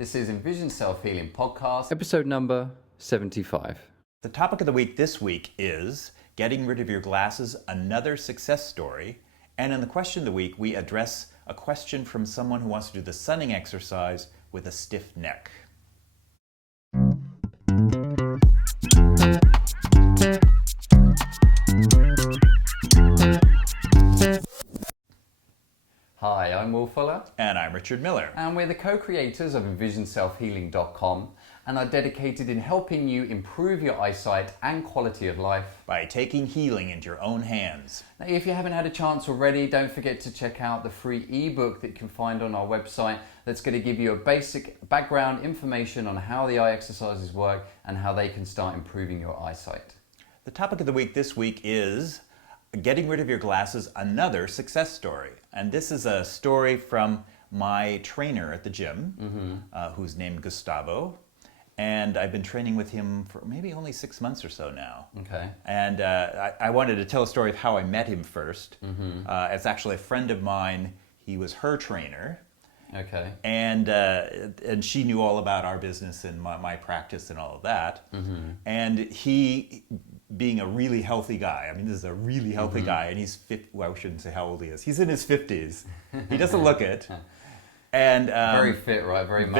This is Envision Self-Healing Podcast, episode number 75. The topic of the week this week is getting rid of your glasses, another success story. And in the question of the week, we address a question from someone who wants to do the sunning exercise with a stiff neck. Hi, I'm Will Fuller. And I'm Richard Miller. And we're the co-creators of EnvisionSelfHealing.com and are dedicated in helping you improve your eyesight and quality of life by taking healing into your own hands. Now, if you haven't had a chance already, don't forget to check out the free ebook that you can find on our website that's going to give you a basic background information on how the eye exercises work and how they can start improving your eyesight. The topic of the week this week is getting rid of your glasses, another success story. And this is a story from my trainer at the gym, who's named Gustavo. And I've been training with him for maybe only 6 months or so now. Okay. And I wanted to tell a story of how I met him first. It's actually a friend of mine. He was her trainer. Okay. And she knew all about our business and my practice and all of that. And he, being a really healthy guy, I mean, this is a really healthy guy, and he's well, I shouldn't say how old he is. He's in his 50s. He doesn't look it. And very fit, right? Very muscly,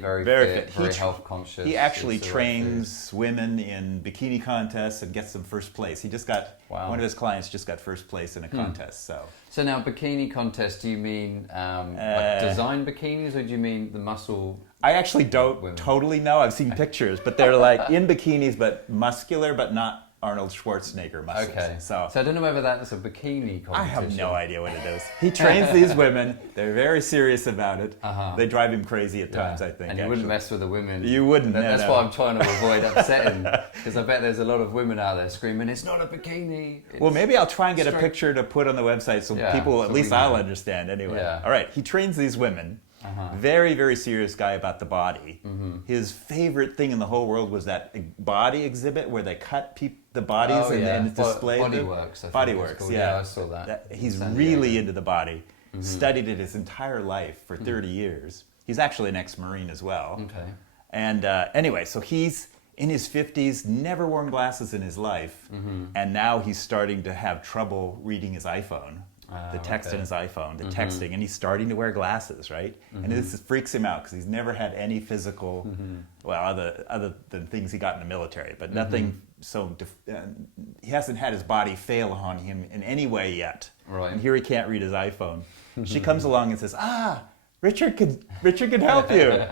very fit, very health conscious. He actually trains women in bikini contests and gets them first place. He just got, one of his clients just got first place in a contest. So now bikini contest, do you mean like design bikinis, or do you mean the muscle? I actually don't totally know. I've seen pictures, but they're like in bikinis, but muscular, but not Arnold Schwarzenegger muscles. Okay. So I don't know whether that's a bikini competition. I have no idea what it is. He trains these women. They're very serious about it. They drive him crazy at times, I think. And you wouldn't mess with the women. You wouldn't. That's why I'm trying to avoid upsetting, because I bet there's a lot of women out there screaming, "It's not a bikini." Well, maybe I'll try and get a picture to put on the website so people, at least I'll understand anyway. Yeah. All right. He trains these women. Very, very serious guy about the body. His favorite thing in the whole world was that body exhibit where they cut the bodies and display them. Bodyworks. Bodyworks, yeah. I saw that. He's really into the body. Studied it his entire life for 30 years. He's actually an ex-Marine as well. Okay. And anyway, so he's in his 50s, never worn glasses in his life, and now he's starting to have trouble reading his iPhone. The text in his iPhone, the texting, and he's starting to wear glasses, right? And this freaks him out because he's never had any physical, well, other than things he got in the military, but nothing so, he hasn't had his body fail on him in any way yet. Right. And here he can't read his iPhone. She comes along and says, Richard could help you.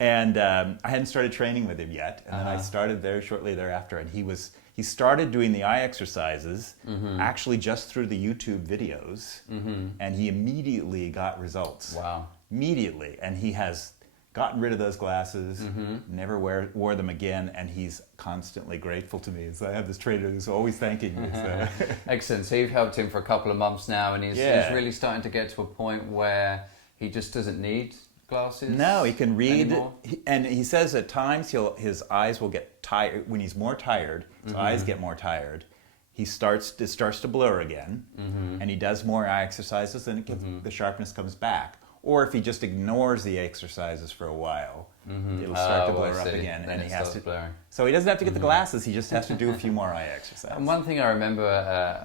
And I hadn't started training with him yet, and then I started very shortly thereafter, and he started doing the eye exercises actually just through the YouTube videos, and he immediately got results. Wow. Immediately. And he has gotten rid of those glasses, never wore them again, and he's constantly grateful to me. So I have this trainer who's always thanking me. So. Excellent. So you've helped him for a couple of months now, and he's really starting to get to a point where he just doesn't need glasses. No, he can read, and he says at times his eyes will get tired. When he's more tired, his eyes get more tired. It starts to blur again, and he does more eye exercises, and the sharpness comes back. Or if he just ignores the exercises for a while, it'll start to blur up again, then and he has to. Blurring. So he doesn't have to get the glasses; he just has to do a few more eye exercises. And one thing I remember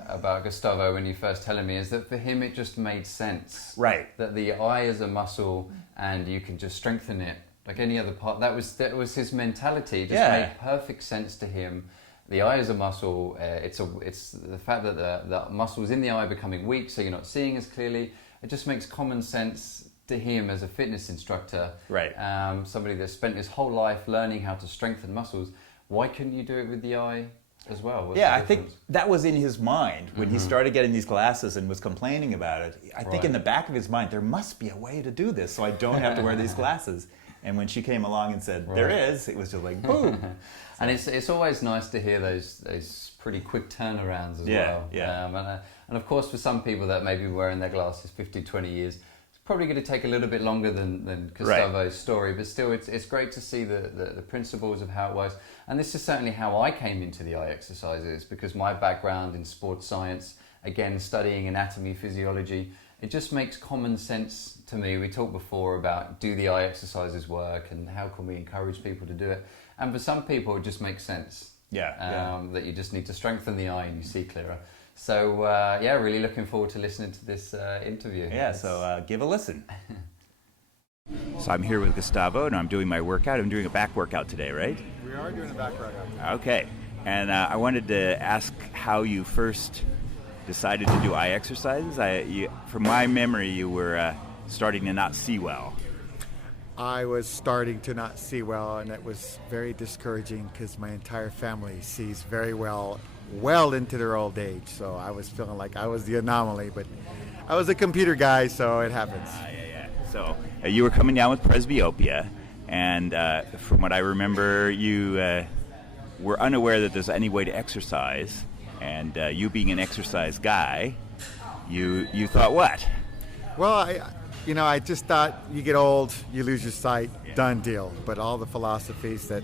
about Gustavo when you first telling me is that for him it just made sense. Right. That the eye is a muscle, and you can just strengthen it like any other part. That was his mentality. It just made perfect sense to him. The eye is a muscle. It's the fact that the muscles in the eye are becoming weak, so you're not seeing as clearly. It just makes common sense to him as a fitness instructor. Right. Somebody that spent his whole life learning how to strengthen muscles. Why couldn't you do it with the eye as well? I think that was in his mind when he started getting these glasses and was complaining about it. I think in the back of his mind, there must be a way to do this so I don't have to wear these glasses. And when she came along and said, there is, it was just like, boom. And it's always nice to hear those pretty quick turnarounds as well. Yeah. And of course, for some people that may be wearing their glasses 15, 20 years, it's probably going to take a little bit longer than Gustavo's story, but still it's great to see the principles of how it works. And this is certainly how I came into the eye exercises, because my background in sports science, again, studying anatomy, physiology, it just makes common sense to me. We talked before about do the eye exercises work and how can we encourage people to do it. And for some people, it just makes sense. That you just need to strengthen the eye and you see clearer. So, really looking forward to listening to this interview. Yeah, so give a listen. So I'm here with Gustavo, and I'm doing my workout. I'm doing a back workout today, right? We are doing a back workout. Okay. And I wanted to ask how you first decided to do eye exercises. From my memory, you were starting to not see well. I was starting to not see well, and it was very discouraging because my entire family sees very well into their old age. So I was feeling like I was the anomaly, but I was a computer guy, so it happens. So you were coming down with presbyopia, and from what I remember, you were unaware that there's any way to exercise, and you being an exercise guy, you thought what? Well, I just thought you get old, you lose your sight, done deal. But all the philosophies that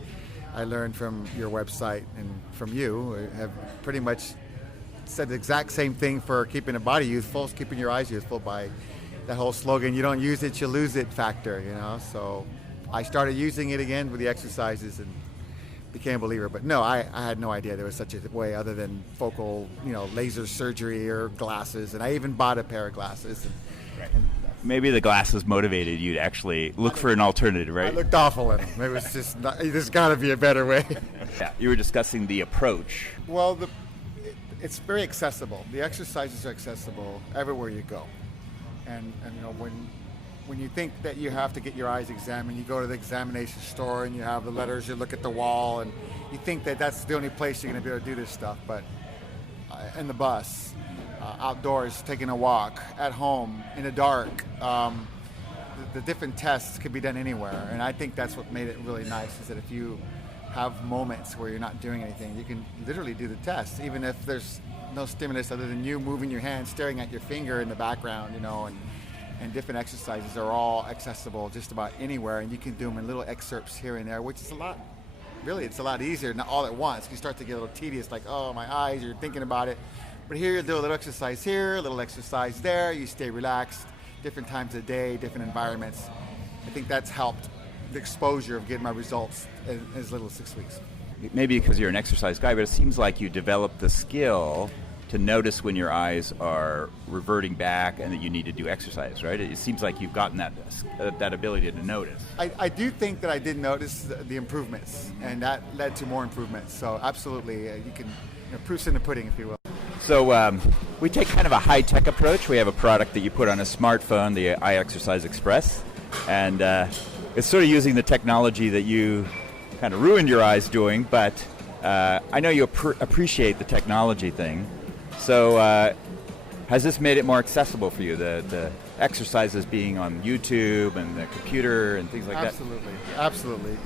I learned from your website and from you have pretty much said the exact same thing for keeping a body youthful, keeping your eyes youthful by that whole slogan, you don't use it, you lose it factor, So I started using it again with the exercises and became a believer. But no, I had no idea there was such a way other than focal, laser surgery or glasses. And I even bought a pair of glasses. Maybe the glasses motivated you to actually look for an alternative, right? I looked awful in them. It was just, there's got to be a better way. Yeah, you were discussing the approach. Well, it's very accessible. The exercises are accessible everywhere you go. And when you think that you have to get your eyes examined, you go to the examination store and you have the letters, you look at the wall, and you think that that's the only place you're going to be able to do this stuff. But in the bus, outdoors, taking a walk, at home, in the dark, the different tests could be done anywhere. And I think that's what made it really nice, is that if you have moments where you're not doing anything, you can literally do the test, even if there's no stimulus other than you moving your hand, staring at your finger in the background, and different exercises are all accessible just about anywhere, and you can do them in little excerpts here and there, which is it's a lot easier, not all at once. You start to get a little tedious, like, oh, my eyes, you're thinking about it. But here you do a little exercise here, a little exercise there, you stay relaxed, different times of day, different environments. I think that's helped the exposure of getting my results in as little as 6 weeks. Maybe because you're an exercise guy, but it seems like you developed the skill to notice when your eyes are reverting back and that you need to do exercise, right? It seems like you've gotten that ability to notice. I do think that I did notice the improvements, and that led to more improvements. So absolutely, you can proof's in the pudding, if you will. So we take kind of a high-tech approach. We have a product that you put on a smartphone, the Eye Exercise Express, and it's sort of using the technology that you kind of ruined your eyes doing, but I know you appreciate the technology thing. So has this made it more accessible for you, the exercises being on YouTube and the computer and things like Absolutely. Absolutely.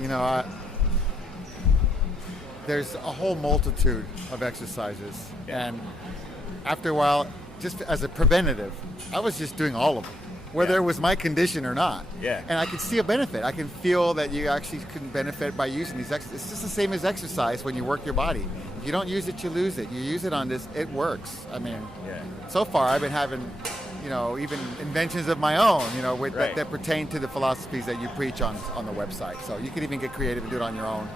There's a whole multitude of exercises, and after a while, just as a preventative, I was just doing all of them, whether it was my condition or not. Yeah. And I could see a benefit. I can feel that you actually can benefit by using these exercises. It's just the same as exercise when you work your body. If you don't use it, you lose it. You use it on this, it works. I mean, so far I've been having, even inventions of my own, that pertain to the philosophies that you preach on the website. So you can even get creative and do it on your own.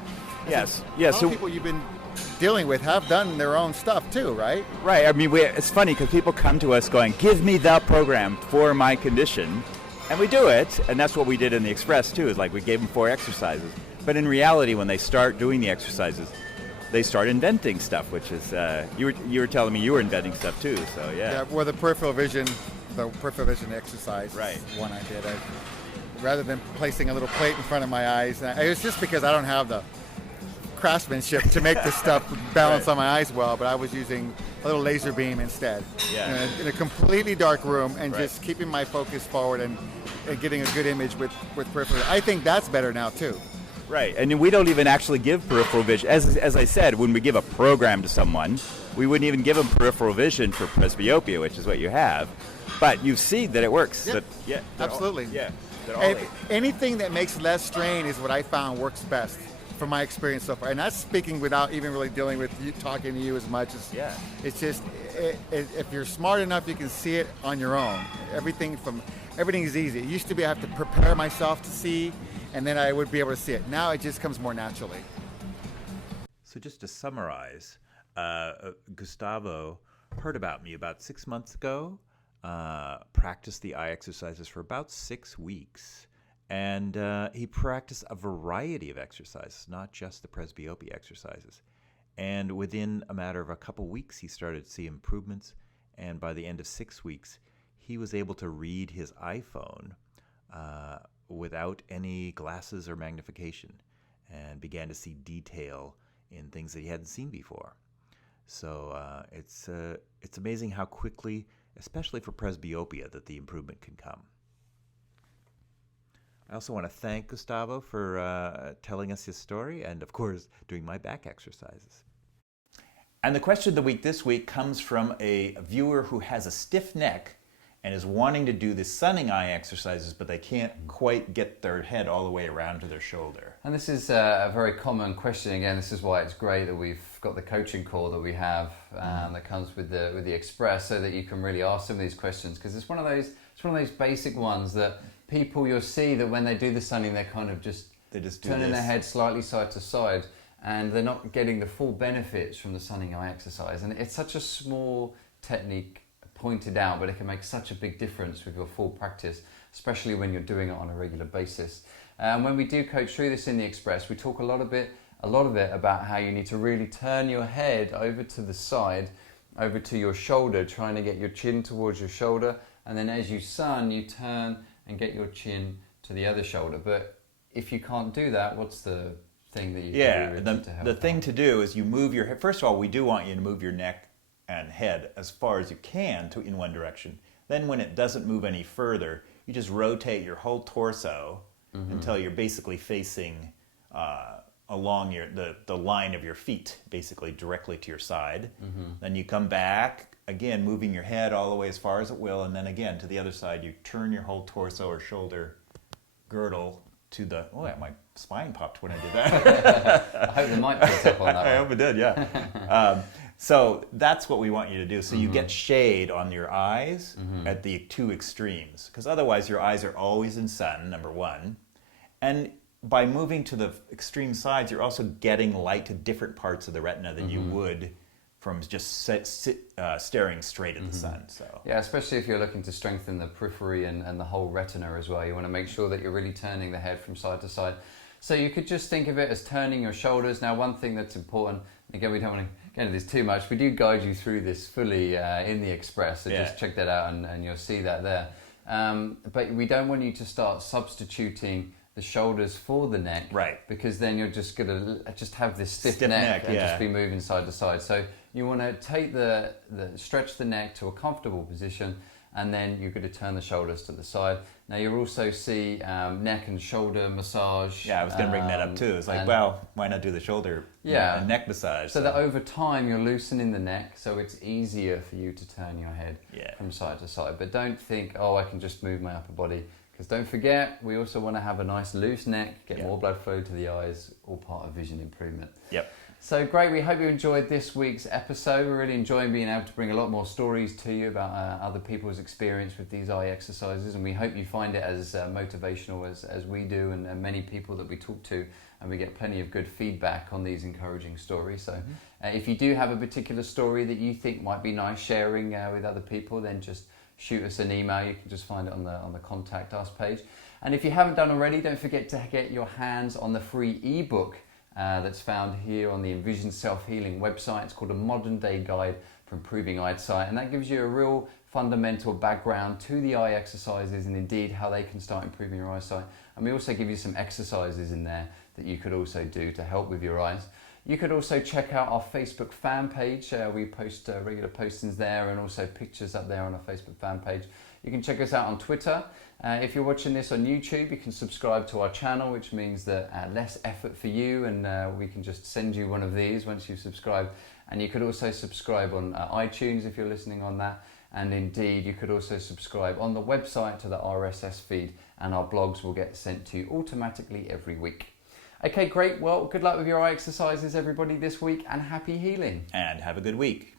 Yes. So people you've been dealing with have done their own stuff too, right? Right. I mean, it's funny because people come to us going, give me the program for my condition. And we do it. And that's what we did in the Express too, is like we gave them 4 exercises. But in reality, when they start doing the exercises, they start inventing stuff, which is, you were telling me you were inventing stuff too. So yeah. Well, the peripheral vision exercise right. is one I did. Rather than placing a little plate in front of my eyes, it was just because I don't have the craftsmanship to make this stuff balance on my eyes well, but I was using a little laser beam instead. Yeah. In a completely dark room, and just keeping my focus forward and getting a good image with peripheral. I think that's better now too. Right, and we don't even actually give peripheral vision. As I said, when we give a program to someone, we wouldn't even give them peripheral vision for presbyopia, which is what you have. But you see that it works. Absolutely. Anything Anything that makes less strain is what I found works best from my experience so far. And that's speaking without even really dealing with you, talking to you as much as. Yeah. It's just if you're smart enough, you can see it on your own. Everything is easy. It used to be I have to prepare myself to see, and then I would be able to see it. Now it just comes more naturally. So just to summarize, Gustavo heard about me about 6 months ago, practiced the eye exercises for about 6 weeks, and he practiced a variety of exercises, not just the presbyopia exercises. And within a matter of a couple weeks, he started to see improvements, and by the end of 6 weeks, he was able to read his iPhone without any glasses or magnification, and began to see detail in things that he hadn't seen before. So it's amazing how quickly, especially for presbyopia, that the improvement can come. I also want to thank Gustavo for telling us his story and, of course, doing my back exercises. And the question of the week this week comes from a viewer who has a stiff neck and is wanting to do the sunning eye exercises, but they can't quite get their head all the way around to their shoulder. And this is a very common question. Again, this is why it's great that we've got the coaching call that we have that comes with the Express, so that you can really ask some of these questions, because it's one of those basic ones that people, you'll see that when they do the sunning, they're kind of just turning their head slightly side to side, and they're not getting the full benefits from the sunning eye exercise. And it's such a small technique pointed out, but it can make such a big difference with your full practice, especially when you're doing it on a regular basis. And when we do coach through this in the Express, we talk a lot of it about how you need to really turn your head over to the side, over to your shoulder, trying to get your chin towards your shoulder, and then as you sun, you turn and get your chin to the other shoulder. But if you can't do that, what's the thing that you can do to help? The thing to do is you move your head. First of all, we do want you to move your neck and head as far as you can in one direction. Then when it doesn't move any further, you just rotate your whole torso until you're basically facing along the line of your feet, basically directly to your side. Then you come back, again moving your head all the way as far as it will, and then again to the other side, you turn your whole torso or shoulder girdle to the... Oh, yeah, my spine popped when I did that. I hope the mic picked up on that. I hope it did, yeah. So that's what we want you to do. So you get shade on your eyes at the two extremes, because otherwise your eyes are always in sun, number one. And by moving to the extreme sides, you're also getting light to different parts of the retina than you would from just staring straight at the sun. So yeah, especially if you're looking to strengthen the periphery and the whole retina as well. You want to make sure that you're really turning the head from side to side. So you could just think of it as turning your shoulders. Now, one thing that's important, again, we don't want to get into this too much. We do guide you through this fully in the Express, so just check that out and you'll see that there. But we don't want you to start substituting the shoulders for the neck, right? Because then you're just going to have this stiff neck and just be moving side to side. So you want to take stretch the neck to a comfortable position, and then you're going to turn the shoulders to the side. Now you'll also see neck and shoulder massage. Yeah, I was going to bring that up too. It's like, well, why not do the shoulder and neck massage? So that over time you're loosening the neck, so it's easier for you to turn your head from side to side. But don't think, I can just move my upper body. Because don't forget, we also want to have a nice loose neck, get more blood flow to the eyes, all part of vision improvement. Yep. So great, we hope you enjoyed this week's episode. We're really enjoying being able to bring a lot more stories to you about other people's experience with these eye exercises, and we hope you find it as motivational as we do, and many people that we talk to, and we get plenty of good feedback on these encouraging stories. So if you do have a particular story that you think might be nice sharing with other people, then just shoot us an email. You can just find it on the Contact Us page. And if you haven't done already, don't forget to get your hands on the free ebook that's found here on the Envision Self-Healing website. It's called A Modern Day Guide for Improving Eyesight, and that gives you a real fundamental background to the eye exercises and indeed how they can start improving your eyesight. And we also give you some exercises in there that you could also do to help with your eyes. You could also check out our Facebook fan page. We post regular postings there and also pictures up there on our Facebook fan page. You can check us out on Twitter. If you're watching this on YouTube, you can subscribe to our channel, which means that less effort for you, and we can just send you one of these once you subscribe. And you could also subscribe on iTunes if you're listening on that. And indeed, you could also subscribe on the website to the RSS feed, and our blogs will get sent to you automatically every week. Okay, great. Well, good luck with your eye exercises, everybody, this week, and happy healing. And have a good week.